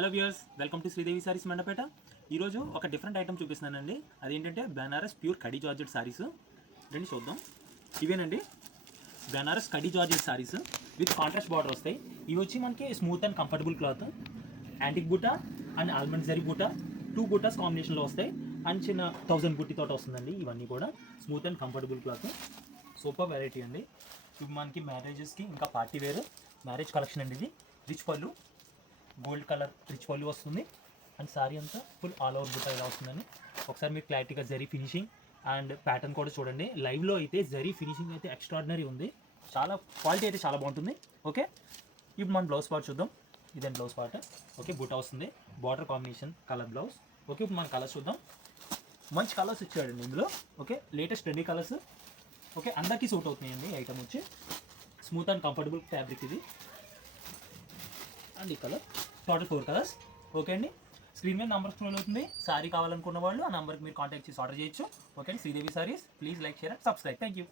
Hello viewers, welcome to Sridevi saris Mandapeta. ఈరోజు ఒక different item చూపిస్తున్నానండి. అదేంటంటే బెనారస్ ప్యూర్ కడీ జార్జెట్ సారీస్. రండి చూద్దాం. ఇవేనండి Banaras kadi georgette saris with contrast border వస్తాయి. ఇవి వచ్చి మనకి smooth and comfortable cloth, antique buta and almond zari buta, 2 buttas కాంబినేషన్లో వస్తాయి. అండ్ చిన్న 1000 బుట్టి తోట వస్తుందండి. ఇవన్నీ కూడా smooth and comfortable cloth, super variety అండి. ఇవి మనకి మ్యారేజెస్కి ఇంకా పార్టీ వేర్ మ్యారేజ్ కలెక్షన్ అండి. ఇది రిచ్ పళ్ళు, గోల్డ్ కలర్ రిచ్ పళ్ళు వస్తుంది. అండ్ సారీ అంతా ఫుల్ ఆల్ ఓవర్ బుట్ట ఇలా వస్తుందండి. ఒకసారి మీరు క్లారిటీగా జరీ ఫినిషింగ్ అండ్ ప్యాటర్న్ కూడా చూడండి. లైవ్లో అయితే జరీ ఫినిషింగ్ అయితే ఎక్స్ట్రాడినరీ ఉంది. చాలా క్వాలిటీ అయితే చాలా బాగుంటుంది. ఓకే, ఇప్పుడు మనం బ్లౌజ్ పార్ట్ చూద్దాం. ఇదే బ్లౌజ్ పార్ట్. ఓకే, బుట్ట వస్తుంది, border combination colour blouse. Okay, ఇప్పుడు మనం కలర్స్ చూద్దాం. మంచి కలర్స్ ఇచ్చాడండి ఇందులో. Okay, latest trendy colours. Okay, అందరికీ సూట్ అవుతున్నాయండి. ఐటమ్ వచ్చి స్మూత్ అండ్ కంఫర్టబుల్ ఫ్యాబ్రిక్ ఇది. అండ్ ఈ కలర్ టోటల్ 4 కలర్స్. ఓకే అండి, స్క్రీన్ మీద నెంబర్ స్క్రోల్ అవుతుంది. సారీ కావాలనుకున్న వాళ్ళు ఆ నెంబర్కి మీరు కాంటాక్ట్ చేసి ఆర్డర్ చేయొచ్చు. ఓకే అండి, Sridevi saris. Please like, share and subscribe. Thank you.